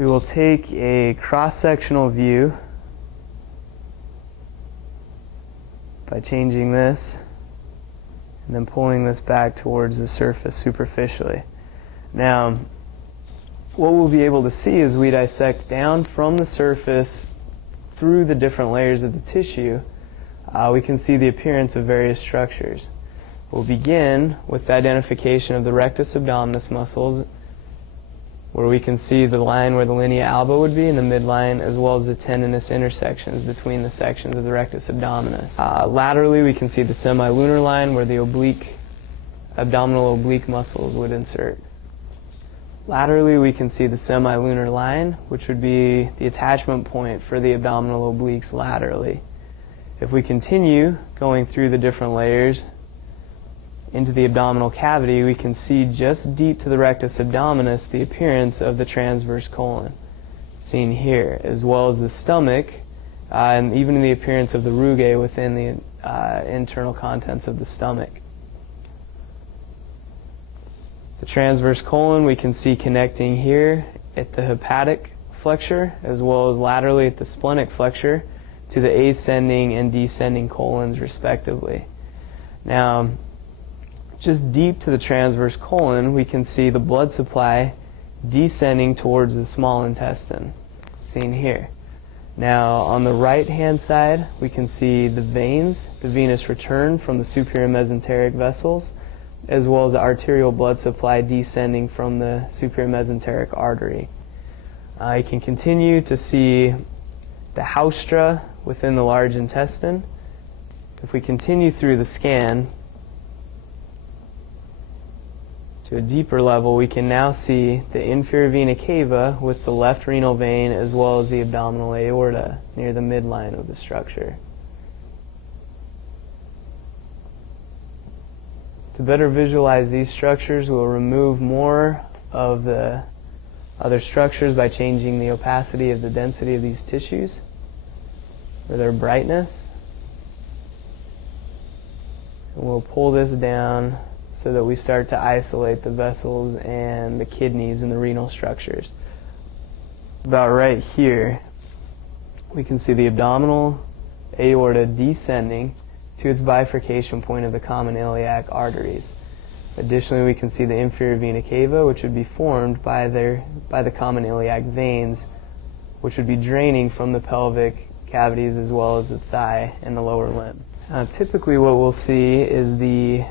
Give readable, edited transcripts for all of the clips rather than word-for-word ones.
We will take a cross-sectional view by changing this and then pulling this back towards the surface superficially. Now, what we'll be able to see as we dissect down from the surface through the different layers of the tissue, we can see the appearance of various structures. We'll begin with the identification of the rectus abdominis muscles, where we can see the line where the linea alba would be in the midline, as well as the tendinous intersections between the sections of the rectus abdominis. Laterally, we can see the semilunar line where the abdominal oblique muscles would insert. Laterally, we can see the semilunar line, which would be the attachment point for the abdominal obliques laterally. If we continue going through the different layers into the abdominal cavity, we can see just deep to the rectus abdominis the appearance of the transverse colon, seen here, as well as the stomach, and even in the appearance of the rugae within the internal contents of the stomach. The transverse colon we can see connecting here at the hepatic flexure, as well as laterally at the splenic flexure, to the ascending and descending colons respectively. Now, just deep to the transverse colon, we can see the blood supply descending towards the small intestine, seen here. Now, on the right-hand side, we can see the veins, the venous return from the superior mesenteric vessels, as well as the arterial blood supply descending from the superior mesenteric artery. You can continue to see the haustra within the large intestine. If we continue through the scan to a deeper level, we can now see the inferior vena cava with the left renal vein, as well as the abdominal aorta near the midline of the structure. To better visualize these structures, we'll remove more of the other structures by changing the opacity of the density of these tissues, or their brightness. And we'll pull this down so that we start to isolate the vessels and the kidneys and the renal structures. About right here, we can see the abdominal aorta descending to its bifurcation point of the common iliac arteries. Additionally, we can see the inferior vena cava, which would be formed by the common iliac veins, which would be draining from the pelvic cavities as well as the thigh and the lower limb. Typically what we'll see is the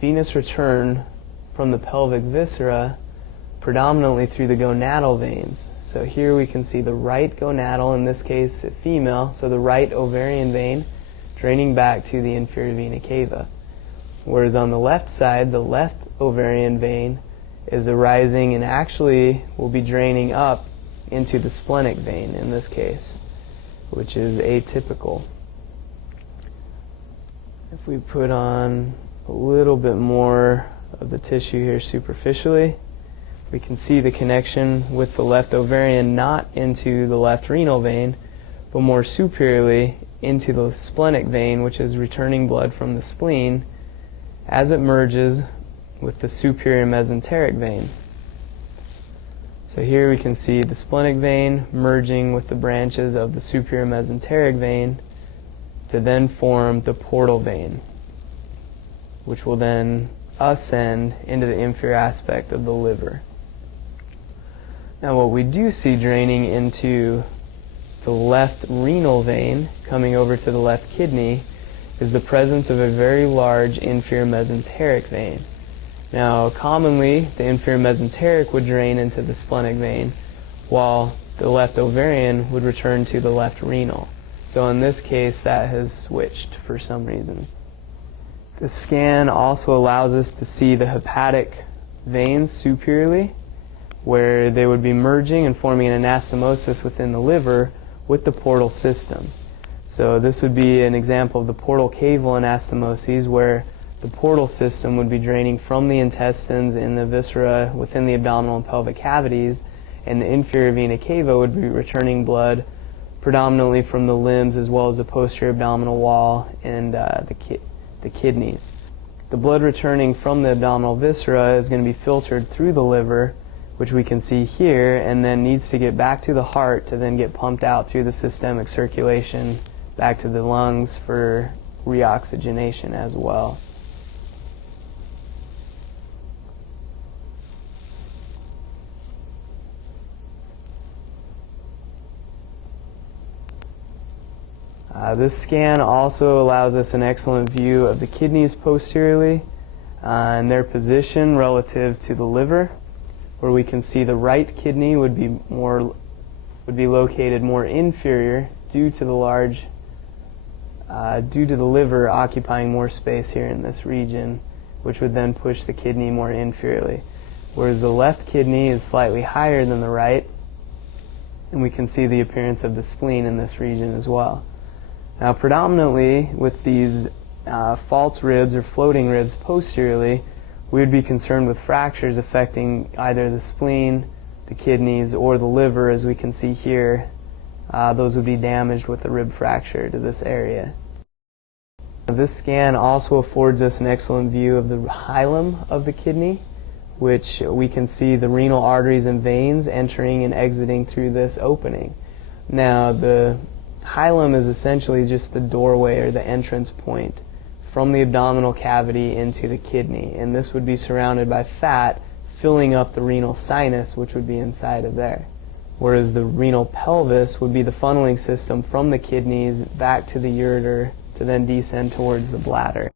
venous return from the pelvic viscera predominantly through the gonadal veins. So here we can see the right gonadal, in this case a female, so the right ovarian vein draining back to the inferior vena cava. Whereas on the left side, the left ovarian vein is arising and actually will be draining up into the splenic vein in this case, which is atypical. If we put on a little bit more of the tissue here superficially, we can see the connection with the left ovarian not into the left renal vein, but more superiorly into the splenic vein, which is returning blood from the spleen as it merges with the superior mesenteric vein. So here we can see the splenic vein merging with the branches of the superior mesenteric vein to then form the portal vein, which will then ascend into the inferior aspect of the liver. Now what we do see draining into the left renal vein, coming over to the left kidney, is the presence of a very large inferior mesenteric vein. Now commonly the inferior mesenteric would drain into the splenic vein, while the left ovarian would return to the left renal. So in this case that has switched for some reason. The scan also allows us to see the hepatic veins superiorly, where they would be merging and forming an anastomosis within the liver with the portal system. So this would be an example of the portal caval anastomoses, where the portal system would be draining from the intestines and the viscera within the abdominal and pelvic cavities, and the inferior vena cava would be returning blood predominantly from the limbs as well as the posterior abdominal wall and the kidneys. The blood returning from the abdominal viscera is going to be filtered through the liver, which we can see here, and then needs to get back to the heart to then get pumped out through the systemic circulation back to the lungs for reoxygenation as well. This scan also allows us an excellent view of the kidneys posteriorly and their position relative to the liver, where we can see the right kidney would be located more inferior due to the liver occupying more space here in this region, which would then push the kidney more inferiorly. Whereas the left kidney is slightly higher than the right, and we can see the appearance of the spleen in this region as well. Now, predominantly with these false ribs or floating ribs posteriorly, we would be concerned with fractures affecting either the spleen, the kidneys, or the liver. As we can see here, those would be damaged with a rib fracture to this area. This scan also affords us an excellent view of the hilum of the kidney, which we can see the renal arteries and veins entering and exiting through this opening. Now, the hilum is essentially just the doorway or the entrance point from the abdominal cavity into the kidney, and this would be surrounded by fat filling up the renal sinus, which would be inside of there. Whereas the renal pelvis would be the funneling system from the kidneys back to the ureter to then descend towards the bladder.